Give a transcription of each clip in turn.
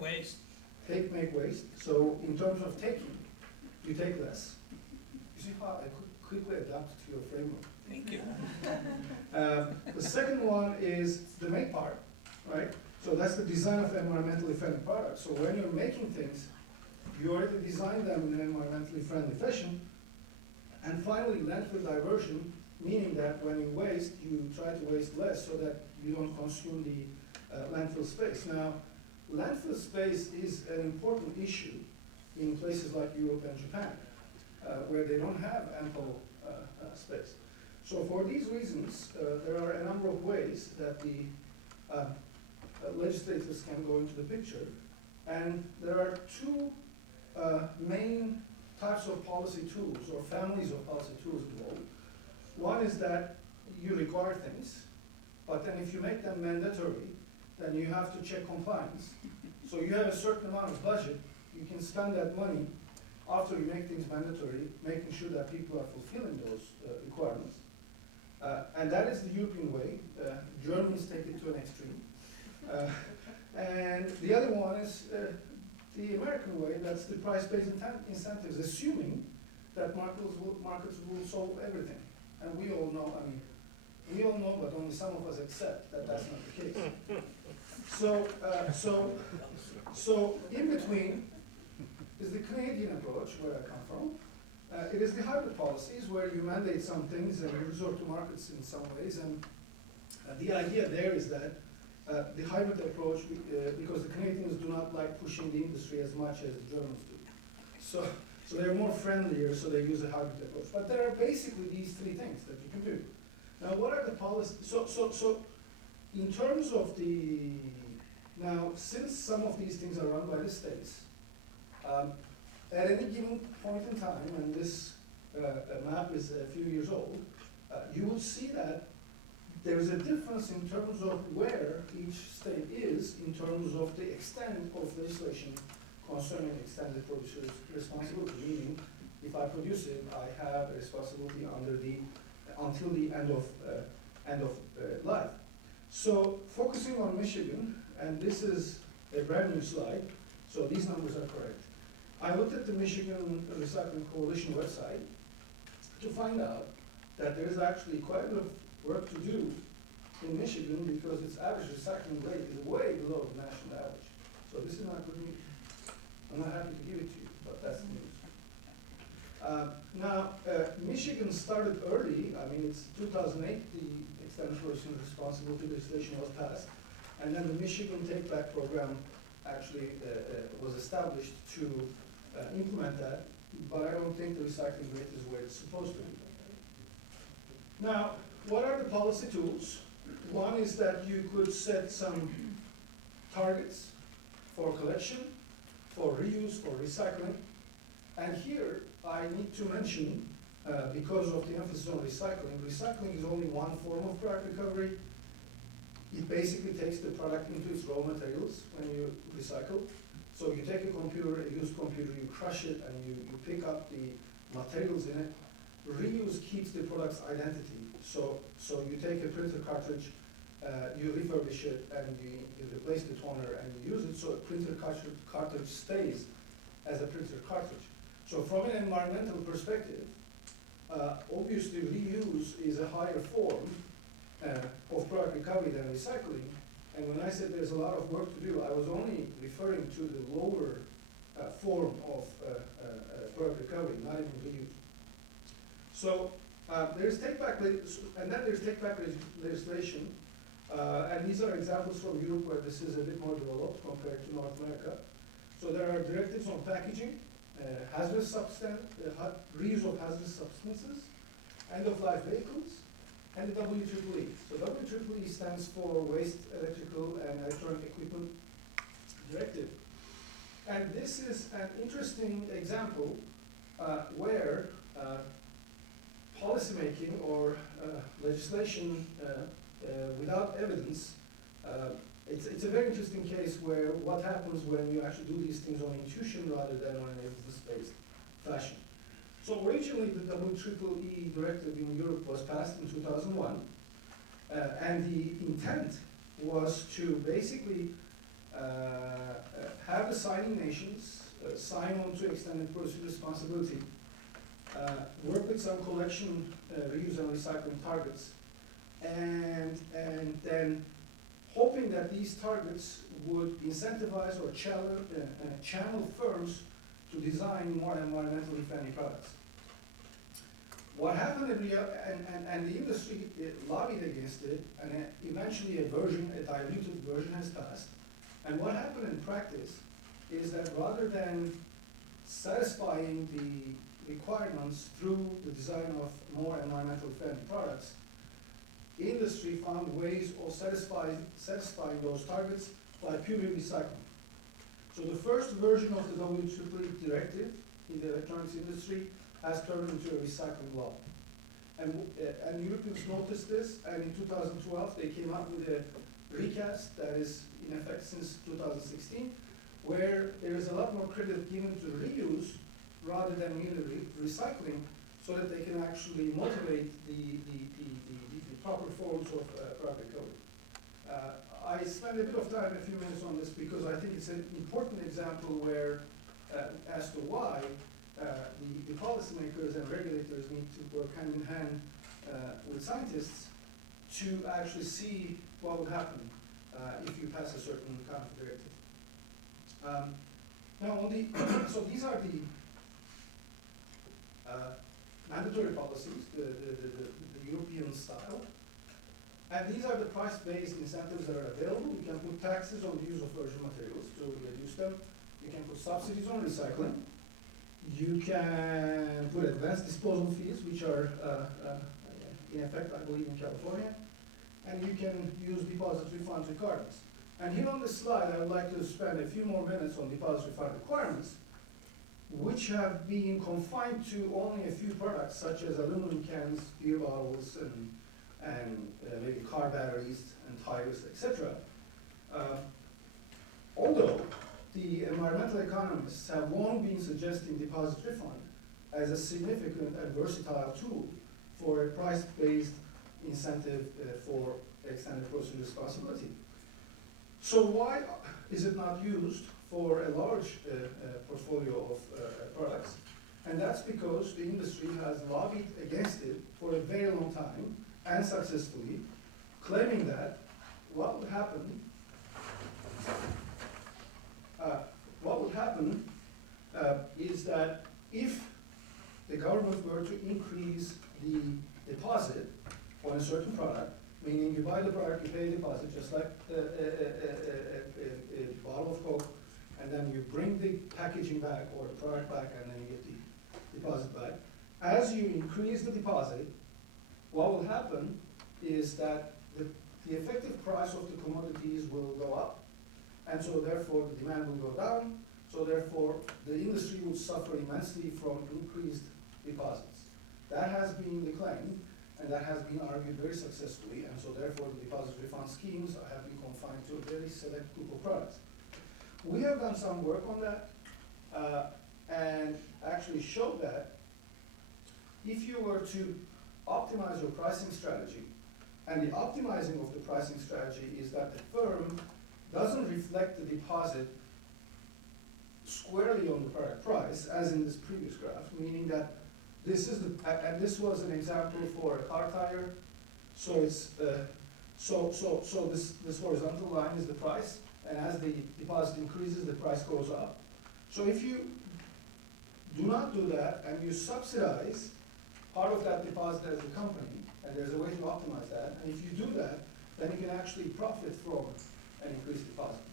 waste. Take, make, waste. So in terms of taking, you take less. You see how I could quickly adapt to your framework. Thank you. The second one is the make part, right? So that's the design of environmentally friendly products. So when you're making things, you already design them in an environmentally friendly fashion. And finally, landfill diversion, meaning that when you waste, you try to waste less so that you don't consume the landfill space. Now, landfill space is an important issue in places like Europe and Japan, where they don't have ample space. So for these reasons, there are a number of ways that the legislators can go into the picture. And there are two main types of policy tools or families of policy tools involved. One is that you require things, but then if you make them mandatory, then you have to check compliance. So you have a certain amount of budget, you can spend that money after you make things mandatory, making sure that people are fulfilling those requirements. And that is the European way. Germans take it to an extreme. And the other one is the American way, that's the price-based incentives, assuming that markets will solve everything. And we all know, we all know, but only some of us accept that that's not the case. So in between is the Canadian approach, where I come from. It is the hybrid policies, where you mandate some things and you resort to markets in some ways. And the idea there is that the hybrid approach, because the Canadians do not like pushing the industry as much as the Germans do. So they're more friendlier, so they use a hybrid approach. But there are basically these three things that you can do. Now, what are the policies? So in terms of now, since some of these things are run by the states, at any given point in time, and this map is a few years old, you will see that there is a difference in terms of where each state is in terms of the extent of legislation concerning extended producer's responsibility, meaning if I produce it, I have a responsibility until the end of life. So focusing on Michigan, and this is a brand new slide, so these numbers are correct. I looked at the Michigan Recycling Coalition website to find out that there is actually quite a bit of work to do in Michigan because its average recycling rate is way below the national average. So this is not good news. I'm not happy to give it to you, but that's the news. Now, Michigan started early. It's 2008, the extended producer's responsibility legislation was passed. And then the Michigan Take Back program actually was established to implement that, but I don't think the recycling rate is where it's supposed to be. Now, what are the policy tools? One is that you could set some targets for collection, for reuse, for recycling. And here, I need to mention, because of the emphasis on recycling is only one form of product recovery. It basically takes the product into its raw materials when you recycle. So you take a used computer, you crush it, and you pick up the materials in it. Reuse keeps the product's identity. So you take a printer cartridge, you refurbish it, and you replace the toner, and you use it, so a printer cartridge stays as a printer cartridge. So from an environmental perspective, obviously reuse is a higher form of product recovery than recycling. And when I said there's a lot of work to do, I was only referring to the lower form of product recovery, not even reuse. So there's take-back, and then there's take-back legislation, and these are examples from Europe where this is a bit more developed compared to North America. So there are directives on packaging, hazardous substance, reuse of hazardous substances, end-of-life vehicles, and the WEEE. So WEEE stands for Waste, Electrical, and Electronic Equipment Directive. And this is an interesting example where policymaking or legislation without evidence, it's a very interesting case where what happens when you actually do these things on intuition rather than on an evidence-based fashion. So originally the WEEE directive in Europe was passed in 2001, and the intent was to basically have the signing nations sign on to extended pursuit responsibility, work with some collection, reuse and recycling targets, and then hoping that these targets would incentivize or channel firms to design more environmentally friendly products. What happened and the industry lobbied against it, and eventually a diluted version has passed. And what happened in practice is that rather than satisfying the requirements through the design of more environmentally friendly products, industry found ways of satisfying those targets by purely recycling. So the first version of the WEEE directive in the electronics industry has turned into a recycling law. And Europeans noticed this, and in 2012 they came up with a recast that is in effect since 2016, where there is a lot more credit given to reuse rather than merely recycling, so that they can actually motivate the proper forms of product recovery. I spent a bit of time, a few minutes on this, because I think it's an important example where, as to why the policymakers and regulators need to work hand in hand with scientists to actually see what would happen if you pass a certain kind of directive. Now, so these are the mandatory policies, the European style. And these are the price-based incentives that are available. You can put taxes on the use of virgin materials to reduce them. You can put subsidies on recycling. You can put advanced disposal fees, which are in effect, I believe, in California. And you can use deposit refund requirements. And here on this slide, I would like to spend a few more minutes on deposit refund requirements, which have been confined to only a few products, such as aluminum cans, beer bottles, and maybe car batteries and tires, etc. Although the environmental economists have long been suggesting deposit refund as a significant and versatile tool for a price-based incentive for extended pursuit responsibility. So why is it not used for a large portfolio of products? And that's because the industry has lobbied against it for a very long time, and successfully, claiming that what would happen is that if the government were to increase the deposit on a certain product, meaning you buy the product, you pay a deposit, just like a bottle of Coke, and then you bring the packaging back or the product back, and then you get the deposit back. As you increase the deposit, what will happen is that the effective price of the commodities will go up, and so therefore the demand will go down, so therefore the industry will suffer immensely from increased deposits. That has been the claim, and that has been argued very successfully, and so therefore the deposit refund schemes have been confined to a very select group of products. We have done some work on that, and actually showed that if you were to optimize your pricing strategy, and the optimizing of the pricing strategy is that the firm doesn't reflect the deposit squarely on the product price, as in this previous graph, meaning that this is and this was an example for a car tire. So it's so this horizontal line is the price, and as the deposit increases, the price goes up. So if you do not do that and you subsidize part of that deposit as a company, and there's a way to optimize that, and if you do that, then you can actually profit from an increased deposit.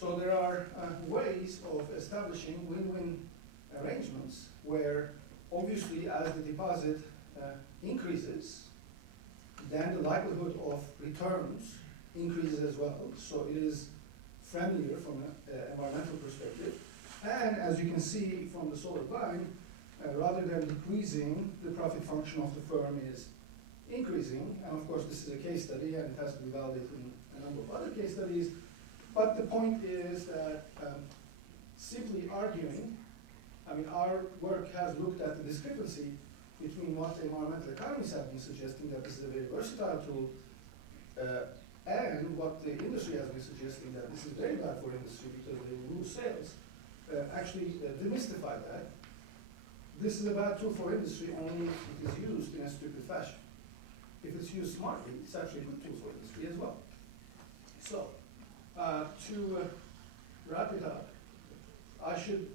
So there are ways of establishing win-win arrangements where obviously as the deposit increases, then the likelihood of returns increases as well. So it is friendlier from an environmental perspective. And as you can see from the solid line, rather than decreasing, the profit function of the firm is increasing. And of course, this is a case study, and it has to be validated in a number of other case studies. But the point is that simply arguing, I mean, our work has looked at the discrepancy between what the environmental economists have been suggesting, that this is a very versatile tool, And what the industry has been suggesting, that this is very bad for industry because they will lose sales, actually demystify that. This is a bad tool for industry only if it is used in a stupid fashion. If it's used smartly, it's actually a good tool for industry as well. So, to wrap it up, I should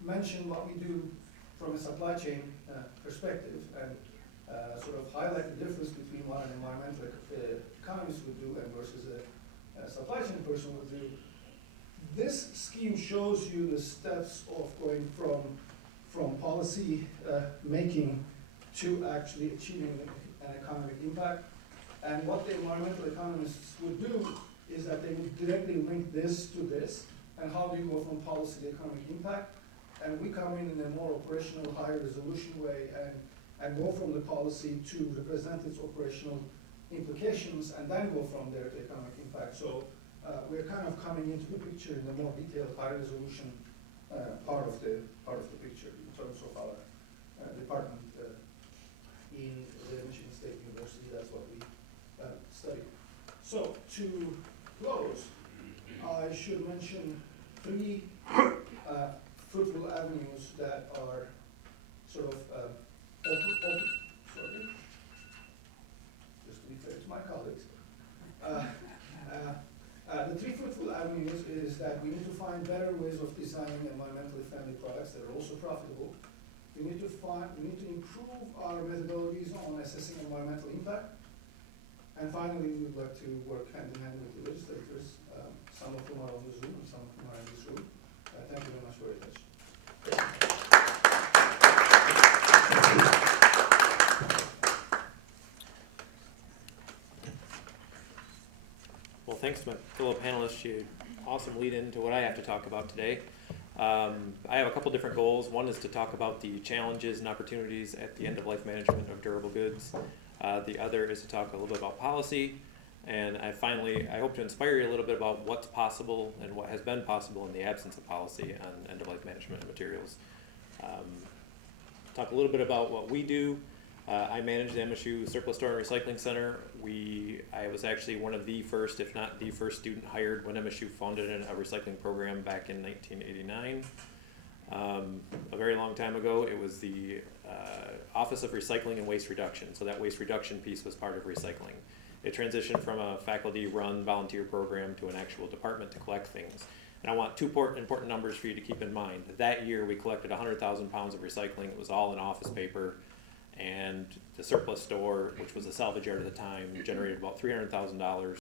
mention what we do from a supply chain perspective and sort of highlight the difference between what an environmental economist would do and versus a supply chain person would do. This scheme shows you the steps of going from policy making to actually achieving an economic impact. And what the environmental economists would do is that they would directly link this to this, and how do you go from policy to economic impact. And we come in a more operational, higher resolution way and go from the policy to represent its operational implications, and then go from there to economic impact. So we're kind of coming into the picture in the more detailed, high resolution part of the picture in terms of our department in the Michigan State University. That's what we study. So to close, I should mention 3 fruitful avenues that are sort of sorry, just to be fair to my colleagues. The 3 fruitful avenues is that we need to find better ways of designing environmentally friendly products that are also profitable. We need to improve our methodologies on assessing environmental impact. And finally, we would like to work hand in hand with the legislators, some of whom are on the Zoom and some of whom are in this room. Thank you very much for your attention. Well, thanks to my fellow panelists. You awesome lead into what I have to talk about today. I have a couple different goals. One is to talk about the challenges and opportunities at the end-of-life management of durable goods. The other is to talk a little bit about policy. And I hope to inspire you a little bit about what's possible and what has been possible in the absence of policy on end-of-life management of materials. Talk a little bit about what we do. I manage the MSU Surplus Store and Recycling Center. I was actually one of the first, if not the first student hired when MSU founded a recycling program back in 1989. A very long time ago, it was the Office of Recycling and Waste Reduction. So that waste reduction piece was part of recycling. It transitioned from a faculty-run volunteer program to an actual department to collect things. And I want 2 important numbers for you to keep in mind. That year, we collected 100,000 pounds of recycling. It was all in office paper. And the surplus store, which was a salvage yard at the time, generated about $300,000